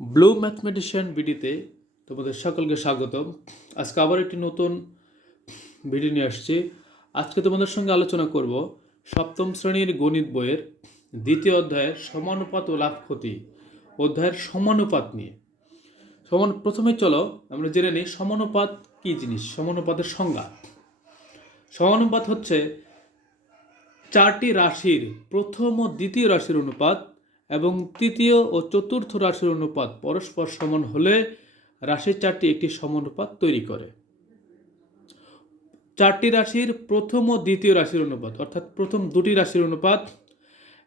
Blue mathematician ভিডিওতে তোমাদের সকলকে স্বাগতম। আজকে আবার একটি নতুন ভিডিও নিয়ে আসছি। আজকে তোমাদের সঙ্গে আলোচনা করব সপ্তম শ্রেণির গণিত বইয়ের দ্বিতীয় অধ্যায়ের সমানুপাত ও লাভ ক্ষতি অধ্যায়ের সমানুপাত নিয়ে। সমান প্রথমে চলো, আমরা জেনে নিই সমানুপাত কী জিনিস, সমানুপাতের সংজ্ঞা। সমানুপাত হচ্ছে চারটি রাশির প্রথম ও দ্বিতীয় রাশির অনুপাত এবং তৃতীয় ও চতুর্থ রাশির অনুপাত পরস্পর সমান হলে রাশির চারটি একটি সমানুপাত তৈরি করে। চারটি রাশির প্রথম ও দ্বিতীয় রাশির অনুপাত, অর্থাৎ প্রথম দুটি রাশির অনুপাত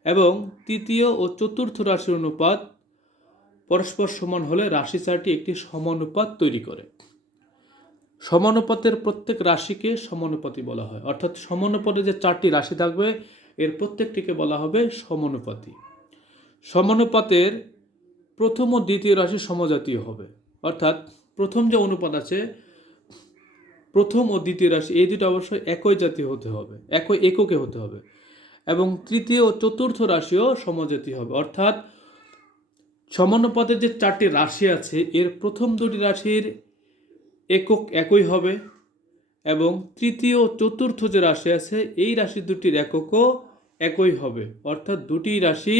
এবং তৃতীয় ও চতুর্থ রাশির অনুপাত পরস্পর সমান হলে রাশি চারটি একটি সমানুপাত তৈরি করে। সমানুপাতের প্রত্যেক রাশিকে সমানুপাতি বলা হয়, অর্থাৎ সমানুপাতে যে চারটি রাশি থাকবে, এর প্রত্যেকটিকে বলা হবে সমানুপাতি। সমানুপাতের প্রথম ও দ্বিতীয় রাশি সমজাতীয় হবে। অর্থাৎ প্রথম যে অনুপাত আছে, প্রথম ও দ্বিতীয় রাশি, এই দুটো অবশ্যই একই জাতীয় হতে হবে, একই এককে হতে হবে। এবং তৃতীয় ও চতুর্থ রাশিও সমজাতীয় হবে। অর্থাৎ সমানুপাতের যে চারটি রাশি আছে, এর প্রথম দুটি রাশির একক একই হবে এবং তৃতীয় ও চতুর্থ যে রাশি আছে, এই রাশি দুটির এককও একই হবে। অর্থাৎ দুটি রাশি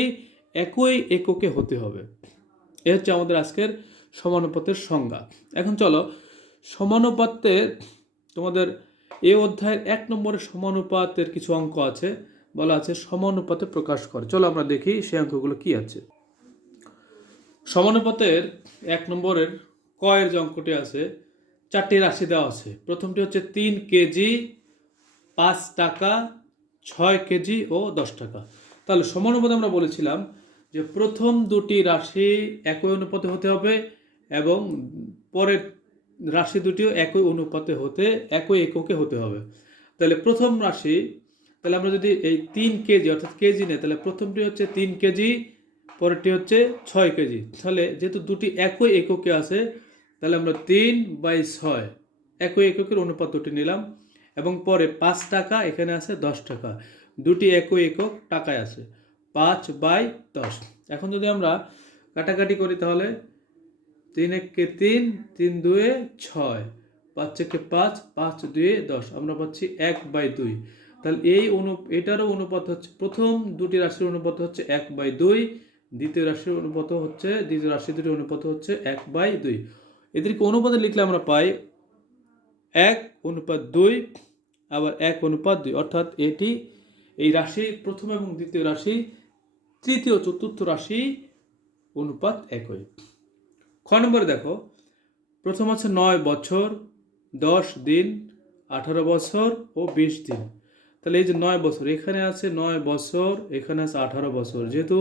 একই এককে হতে হবে। এ হচ্ছে আমাদের আজকের সমানুপাতের সংজ্ঞা। এখন চলো সমানুপাতের তোমাদের এই অধ্যায়ের এক নম্বরের সমানুপাতের কিছু অঙ্ক আছে, বলা আছে সমানুপাতে প্রকাশ করে। চলো আমরা দেখি সেই অঙ্কগুলো কি আছে। সমানুপাতের এক নম্বরের কয়ের যে অঙ্কটি আছে, চারটি রাশি দেওয়া আছে। প্রথমটি হচ্ছে তিন কেজি, পাঁচ টাকা, ছয় কেজি ও দশ টাকা। তাহলে সমানুপাতে আমরা বলেছিলাম যে প্রথম দুটি রাশি একই অনুপাতে হতে হবে এবং পরের রাশি দুটিও একই অনুপাতে হতে, একই এককে হতে হবে। তাহলে প্রথম রাশি, তাহলে আমরা যদি এই তিন কেজি, অর্থাৎ কেজি নেই, তাহলে প্রথমটি হচ্ছে তিন কেজি, পরেরটি হচ্ছে ছয় কেজি। তাহলে যেহেতু দুটি একই এককে আছে, তাহলে আমরা তিন বাই ছয়, একই এককের অনুপাত দুটি নিলাম এবং পরে পাঁচ টাকা, এখানে আছে দশ টাকা। দুটি একই একক টাকায় আছে। পাঁচ বাই দশ। এখন যদি আমরা কাটাকাটি করি তাহলে তিন এককে তিন তিন দুয়ে ছয়, পাঁচ একে পাঁচ পাঁচ দুয়ে দশ। আমরা পাচ্ছি এক বাই দুই। তাহলে এই অনু, এটারও অনুপাত হচ্ছে, প্রথম দুটি রাশির অনুপাত হচ্ছে এক বাই দুই, দ্বিতীয় রাশির অনুপাত হচ্ছে, দ্বিতীয় রাশি দুটি অনুপাত হচ্ছে এক বাই দুই। এদেরকে অনুপাতে লিখলে আমরা পাই এক অনুপাত দুই, আবার এক অনুপাত দুই। অর্থাৎ এটি এই রাশি প্রথম এবং দ্বিতীয় রাশি তৃতীয় চতুর্থ রাশি অনুপাত একই। খ নম্বরে দেখো, প্রথম আছে নয় বছর, দশ দিন, আঠারো বছর ও বিশ দিন। তাহলে এই যে নয় বছর, এখানে আছে নয় বছর, এখানে আছে আঠারো বছর। যেহেতু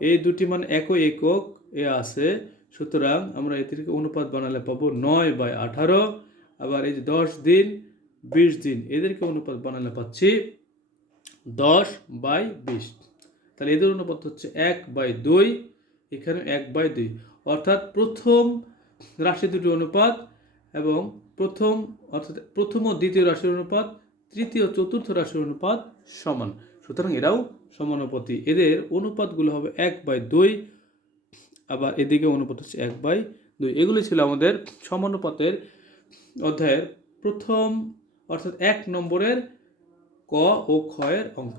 এই দুটি মান একই একক, এ আছে, সুতরাং আমরা এদেরকে অনুপাত বানালে পাবো নয় বাই আঠারো, আবার এই যে দশ দিন, বিশ দিন, এদেরকে অনুপাত বানালে পাচ্ছি দশ বাই বিশ। তাহলে এদের অনুপাত হচ্ছে এক বাই দুই, এখানে এক বাই দুই। অর্থাৎ প্রথম রাশি দুটি অনুপাত এবং প্রথম, অর্থাৎ প্রথম ও দ্বিতীয় রাশির অনুপাত, তৃতীয় চতুর্থ রাশির অনুপাত সমান। সুতরাং এরাও সমানুপাতি। এদের অনুপাতগুলো হবে এক বাই দুই, আবার এদিকে অনুপাত হচ্ছে এক বাই দুই। এগুলি ছিল আমাদের সমানুপাতের অধ্যায়ের প্রথম, অর্থাৎ এক নম্বরের ক ও ক্ষয়ের অঙ্ক।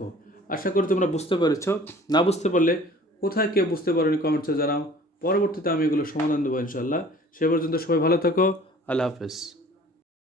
আশা করি তোমরা বুঝতে পেরেছ। না বুঝতে পারলে কোথায় কেউ বুঝতে পারোনি কমেন্টসে জানাও। পরবর্তীতে আমি এগুলো সমাধান দেবো ইনশাল্লাহ সে পর্যন্ত সবাই ভালো থাকো। আল্লাহ হাফেজ।